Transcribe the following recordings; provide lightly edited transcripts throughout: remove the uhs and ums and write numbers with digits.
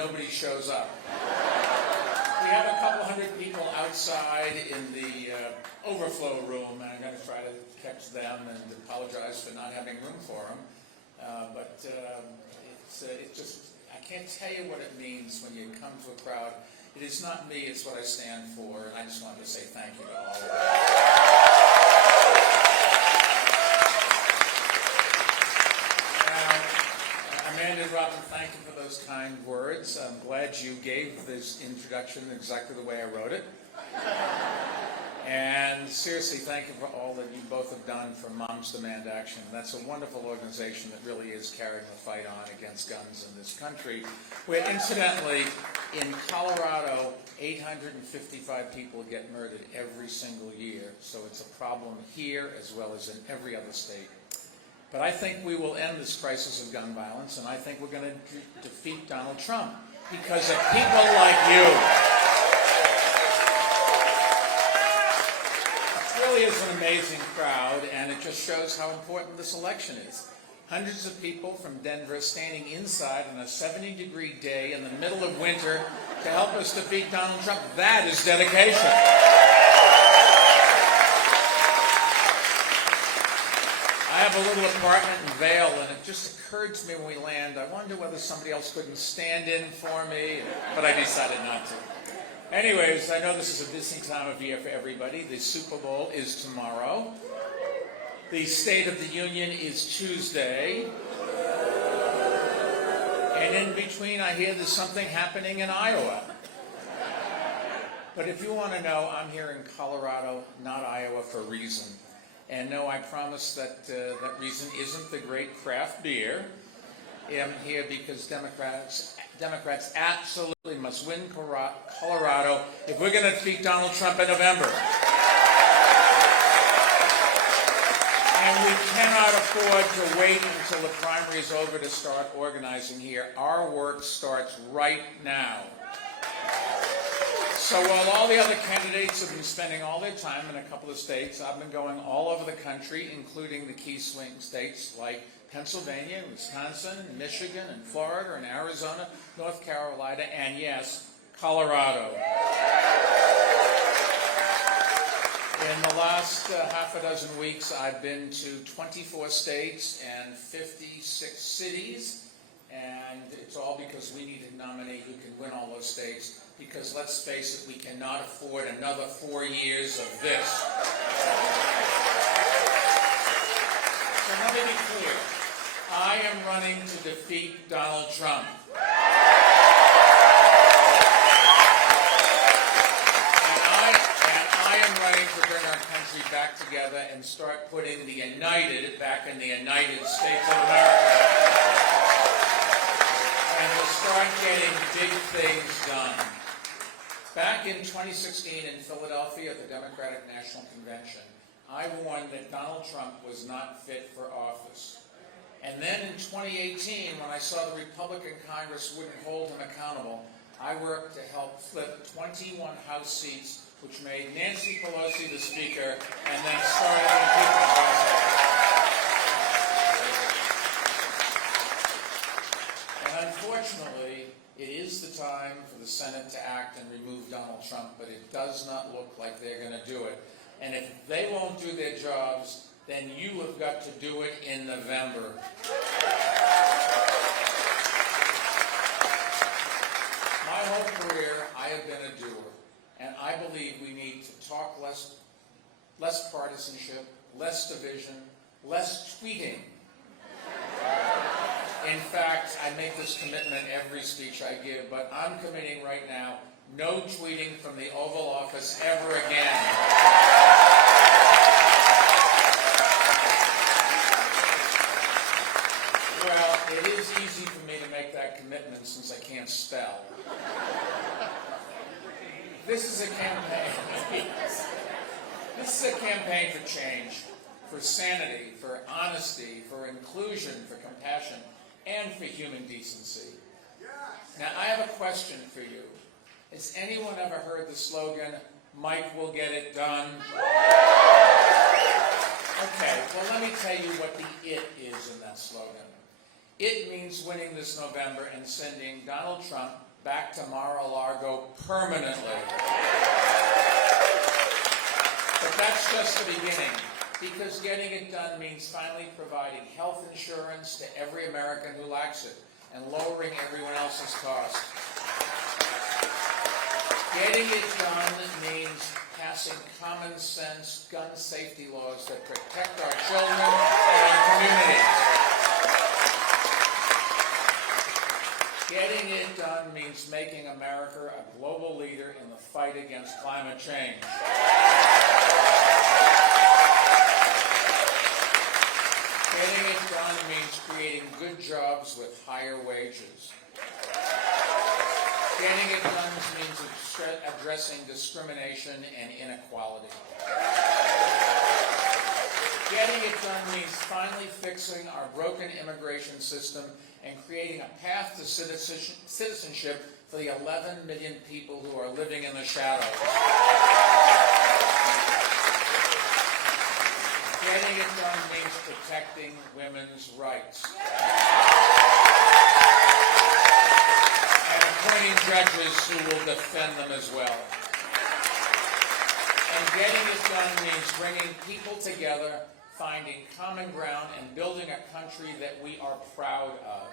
nobody shows up. We have a couple hundred people outside in the overflow room, and I'm going to try to catch them and apologize for not having room for them. But it's just, I can't tell you what it means when you come to a crowd. It is not me, it's what I stand for, and I just wanted to say thank you to all of you. Now, Amanda and Robin, thank you for those kind words. I'm glad you gave this introduction exactly the way I wrote it. And seriously, thank you for all that you both have done for Moms Demand Action. That's a wonderful organization that really is carrying the fight on against guns in this country, where incidentally, in Colorado, 855 people get murdered every single year. So it's a problem here as well as in every other state. But I think we will end this crisis of gun violence, and I think we're going to defeat Donald Trump because of people like you. It really is an amazing crowd, and it just shows how important this election is. Hundreds of people from Denver standing inside on a 70-degree day in the middle of winter to help us defeat Donald Trump. That is dedication. I have a little apartment in Vail, and it just occurred to me when we land, I wonder whether somebody else couldn't stand in for me, but I decided not to. Anyways, I know this is a busy time of year for everybody. The Super Bowl is tomorrow. The State of the Union is Tuesday. And in between, I hear there's something happening in Iowa. But if you want to know, I'm here in Colorado, not Iowa, for a reason. And no, I promise that that reason isn't the great craft beer. I'm here because Democrats absolutely must win Colorado if we're going to defeat Donald Trump in November. And we cannot afford to wait until the primary is over to start organizing here. Our work starts right now. So while all the other candidates have been spending all their time in a couple of states, I've been going all over the country, including the key swing states like Pennsylvania, Wisconsin, Michigan, and Florida, and Arizona, North Carolina, and yes, Colorado. In the last half a dozen weeks, I've been to 24 states and 56 cities, and it's all because we need a nominee who can win all those states, because let's face it, we cannot afford another 4 years of this. So let me be clear. I am running to defeat Donald Trump. And I am running to bring our country back together and start putting the United back in the United States of America. And to start getting big things done. Back in 2016 in Philadelphia at the Democratic National Convention, I warned that Donald Trump was not fit for office. And then in 2018, when I saw the Republican Congress wouldn't hold him accountable, I worked to help flip 21 House seats, which made Nancy Pelosi the Speaker, and then started the impeachment process. And unfortunately, it is the time for the Senate to act and remove Donald Trump, but it does not look like they're going to do it. And if they won't do their jobs, then you have got to do it in November. My whole career, I have been a doer, and I believe we need to talk less partisanship, less division, less tweeting. In fact, I make this commitment every speech I give, but I'm committing right now, no tweeting from the Oval Office ever again. Well, it is easy for me to make that commitment since I can't spell. This is a campaign. This is a campaign for change, for sanity, for honesty, for inclusion, for compassion, and for human decency. Now, I have a question for you. Has anyone ever heard the slogan, "Mike will get it done"? Okay, well, let me tell you what the "it" is in that slogan. It means winning this November and sending Donald Trump back to Mar-a-Lago permanently. But that's just the beginning, because getting it done means finally providing health insurance to every American who lacks it and lowering everyone else's costs. Getting it done means passing common sense gun safety laws that protect our children and our communities. Getting it done means making America a global leader in the fight against climate change. Getting it done means creating good jobs with higher wages. Getting it done means addressing discrimination and inequality. Getting it done means finally fixing our broken immigration system and creating a path to citizenship for the 11 million people who are living in the shadows. Getting it done means protecting women's rights. And appointing judges who will defend them as well. And getting it done means bringing people together, finding common ground, and building a country that we are proud of.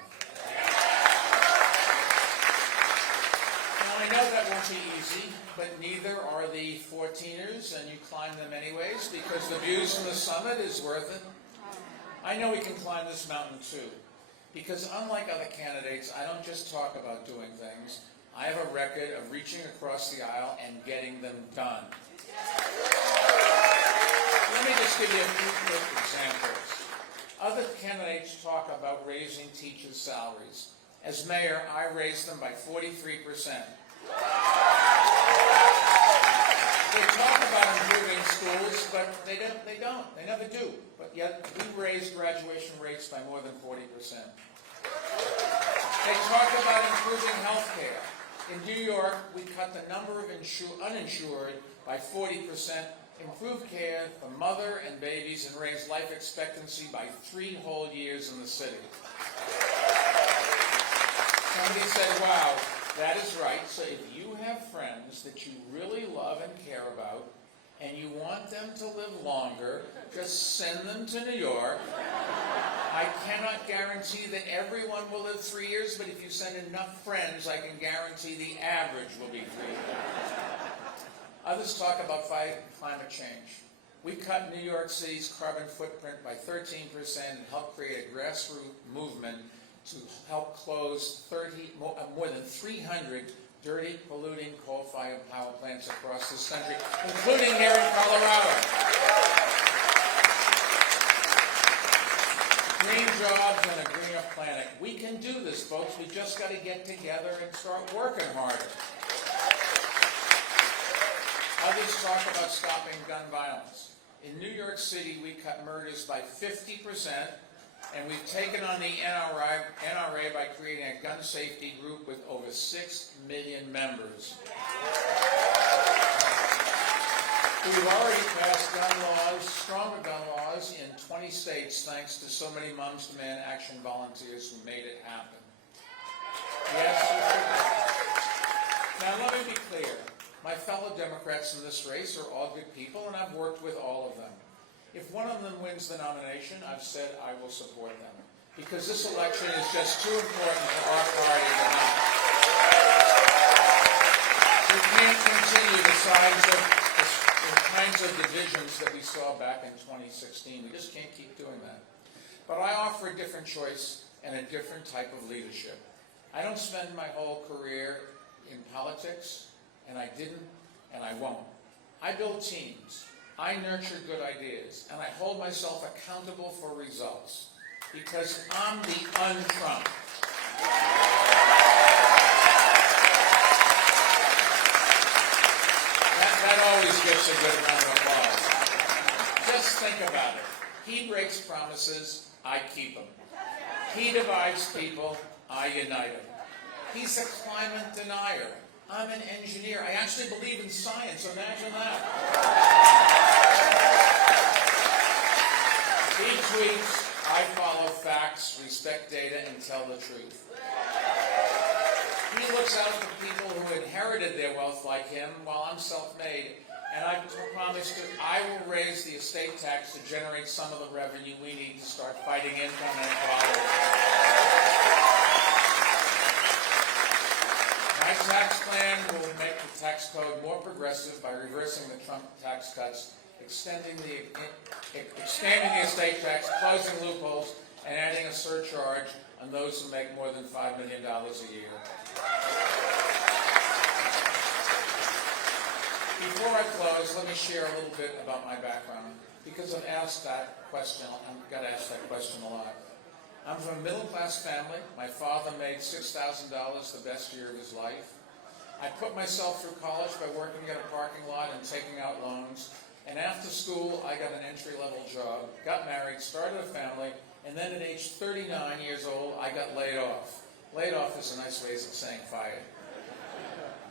Now, I know that won't be easy, but neither are the 14ers, and you climb them anyways, because the views from the summit is worth it. I know we can climb this mountain too, because unlike other candidates, I don't just talk about doing things. I have a record of reaching across the aisle and getting them done. Let me just give you a few quick examples. Other candidates talk about raising teachers' salaries. As mayor, I raised them by 43%. They talk about improving schools, but they don't. They never do. But yet, we raised graduation rates by more than 40%. They talk about improving health care. In New York, we cut the number of uninsured by 40%, improved care for mother and babies, and raised life expectancy by 3 whole years in the city. Somebody said, wow, that is right. So if you have friends that you really love and care about, and you want them to live longer, just send them to New York. I cannot guarantee that everyone will live 3 years, but if you send enough friends, I can guarantee the average will be 3 years. Others talk about fighting climate change. We cut New York City's carbon footprint by 13% and helped create a grassroots movement to help close more than 300 dirty, polluting coal-fired power plants across this country, including here in Colorado. Green jobs and a greener planet. We can do this, folks. We just got to get together and start working harder. Others talk about stopping gun violence. In New York City, we cut murders by 50%, and we've taken on the NRA by creating a gun safety group with over 6 million members. We've already passed gun laws, stronger gun laws, in 20 states, thanks to so many Moms Demand Action volunteers who made it happen. Yes, now let me be clear. My fellow Democrats in this race are all good people, and I've worked with all of them. If one of them wins the nomination, I've said I will support them, because this election is just too important for our party to not. We can't continue the kinds of divisions that we saw back in 2016. We just can't keep doing that. But I offer a different choice and a different type of leadership. I don't spend my whole career in politics, and I didn't, and I won't. I build teams. I nurture good ideas, and I hold myself accountable for results, because I'm the un-Trump. That always gets a good amount of applause. Just think about it. He breaks promises, I keep them. He divides people, I unite them. He's a climate denier. I'm an engineer. I actually believe in science. Imagine that. He tweets, I follow facts, respect data, and tell the truth. He he looks out for people who inherited their wealth like him, while I'm self-made. And I promised that I will raise the estate tax to generate some of the revenue we need to start fighting income inequality. My tax plan will make the tax code more progressive by reversing the Trump tax cuts, expanding the estate tax, closing loopholes, and adding a surcharge on those who make more than $5 million a year. Before I close, let me share a little bit about my background, because I've asked that question. I've got asked that question a lot. I'm from a middle-class family. My father made $6,000 the best year of his life. I put myself through college by working at a parking lot and taking out loans. And after school, I got an entry-level job, got married, started a family, and then at age 39 years old, I got laid off. Laid off is a nice way of saying fired.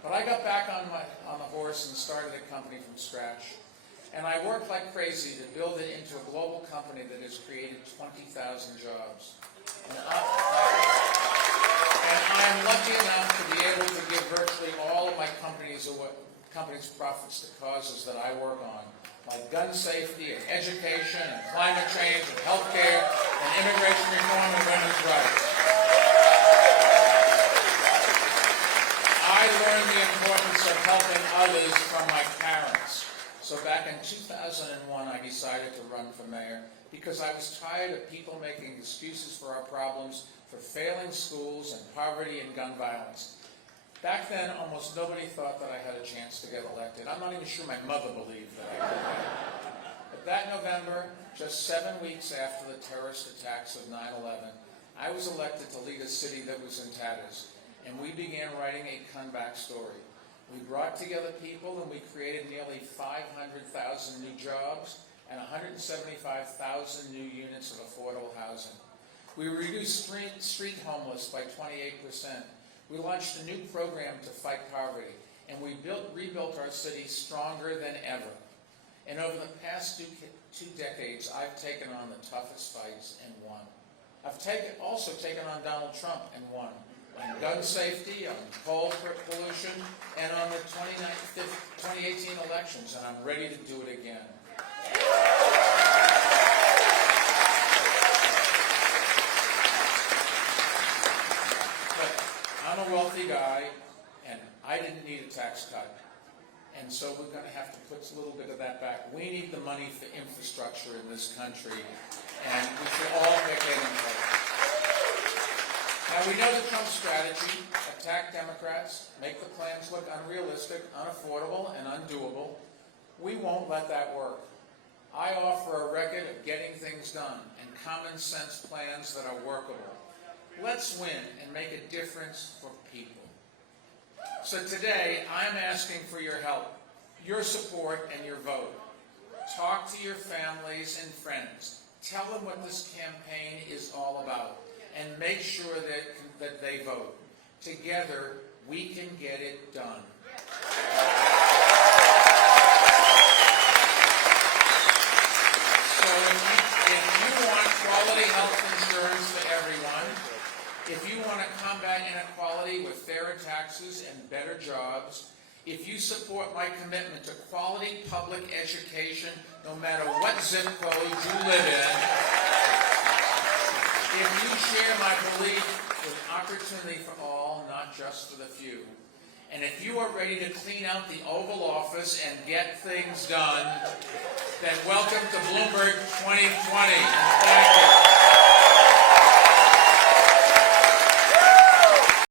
But I got back on the horse and started a company from scratch. And I worked like crazy to build it into a global company that has created 20,000 jobs. And I'm lucky enough to be able to give virtually all of my company's profits to causes that I work on, like gun safety and education and climate change and healthcare and immigration reform and women's rights. I learned the importance of helping others from my parents. So back in 2001, I decided to run for mayor because I was tired of people making excuses for our problems, for failing schools and poverty and gun violence. Back then, almost nobody thought that I had a chance to get elected. I'm not even sure my mother believed that I could. But that November, just 7 weeks after the terrorist attacks of 9/11, I was elected to lead a city that was in tatters, and we began writing a comeback story. We brought together people and we created nearly 500,000 new jobs and 175,000 new units of affordable housing. We reduced street homeless by 28%. We launched a new program to fight poverty, and we rebuilt our city stronger than ever. And over the past two decades, I've taken on the toughest fights and won. I've also taken on Donald Trump and won. On gun safety, on coal pollution, and on the 2018 elections, and I'm ready to do it again. But I'm a wealthy guy, and I didn't need a tax cut. And so we're going to have to put a little bit of that back. We need the money for infrastructure in this country, and we should all pick in and vote. Now, we know the Trump strategy: attack Democrats, make the plans look unrealistic, unaffordable, and undoable. We won't let that work. I offer a record of getting things done and common sense plans that are workable. Let's win and make a difference for people. So today, I'm asking for your help, your support, and your vote. Talk to your families and friends. Tell them what this campaign is all about, and make sure that they vote. Together, we can get it done. So if you want quality health insurance for everyone, if you want to combat inequality with fairer taxes and better jobs, if you support my commitment to quality public education, no matter what zip code you live in, if you share my belief in opportunity for all, not just for the few, and if you are ready to clean out the Oval Office and get things done, then welcome to Bloomberg 2020.